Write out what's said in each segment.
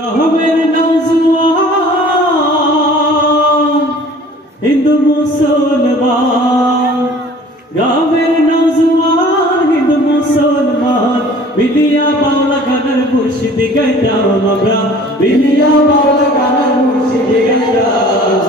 গ্রামের নওজোয়ান হিন্দু মুসলমান, গ্রামের নওজোয়ান হিন্দু মুসলমান, বিলিয়া বাউলা গানের মুর্শিদি গাইতাম আমরা, বিলিয়া বাউলা গানের মুর্শিদি গাইতাম।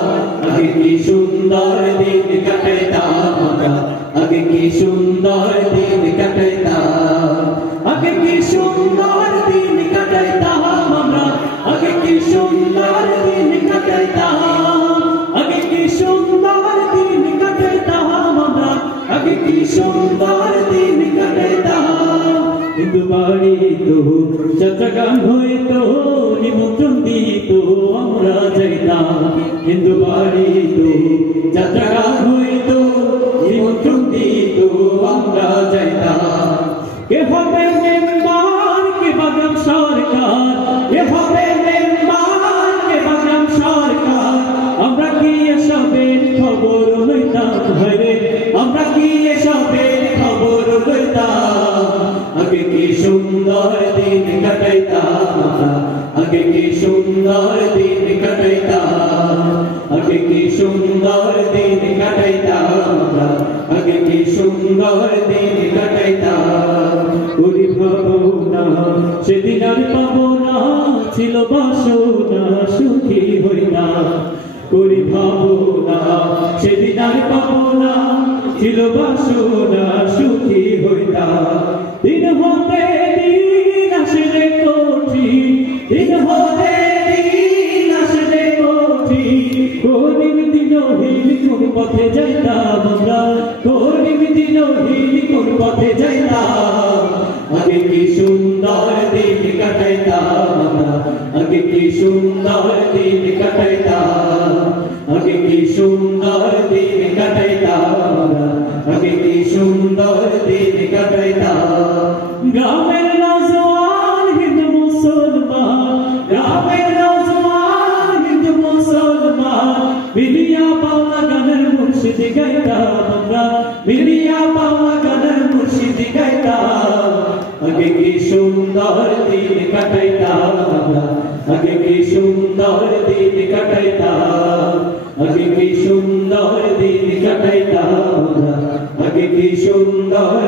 আগে কি সুন্দর দিন কাটাইতাম আমরা, আগে কি সুন্দর দিন কাটাইতাম, আগে কি সুন্দর দিন কাটাইতাম আমরা, আগে কি সুন্দর দিন কাটাইতাম, আগে কি সুন্দর দিন কাটাইতাম আমরা, আগে কি সুন্দর দিন কাটাইতাম। হিন্দু বাড়ি তো যাত্রা গান হইতো, নিমন্ত্রণ দিত আমরা যাইতাম, হিন্দু বাড়ি তো যাত্রা গান হইতো, নিমন্ত্রণ দিত আমরা যাইতাম। কে হবে মেম্বার, কে বাগাম সরকার, কে হবে মেম্বার, কে বাগাম সরকার, আমরা কি এসবের খবর লইতাম হরে, আমরা কি এসবের খবর লইতাম। আগে কি সুন্দর দিন কাটাইতাম আমরা, আগে কি সুন্দর দিন কাটাইতাম, আগে কি সুন্দর দিন কাটাইতাম আমরা, আগে কি সুন্দর দিন কাটাইতাম। করি ভাবনা সেদিন আর পাবো না, ছিল বাসনা সুখী হই না, করি ভাবনা সেদিন আর পাবো না, ছিল বাসনা সুখী হই না। দিন হতে দিন আসে রে কঠিন, দিন হতে দিন আসে রে কঠিন, করিম দিনহীন কোন পথে যাইতাম আমরা, করিম দিনহীন কোন পথে যাইতাম। আগে কি সুন্দর দিন কাটাইতাম আমরা, আগে কি সুন্দর দিন কাটাইতাম, আগে কি সুন্দর দিন কাটাইতাম আমরা, আগে কি সুন্দর দিন কাটাইতাম। গ্রামের নওজোয়ান হিন্দু মুসলমান, গ্রামের নওজোয়ান হিন্দু মুসলমান, বিলিয়া বাউলা গানের মুর্শিদি গাইতাম আমরা, বিলিয়া বাউলা গানের মুর্শিদি গাইতাম। আগে কি সুন্দর দিন কাটাইতাম আমরা, আগে কি সুন্দর দিন কাটাইতাম, আগে কি সুন্দর দিন কাটাইতাম আমরা, আগে কি সুন্দর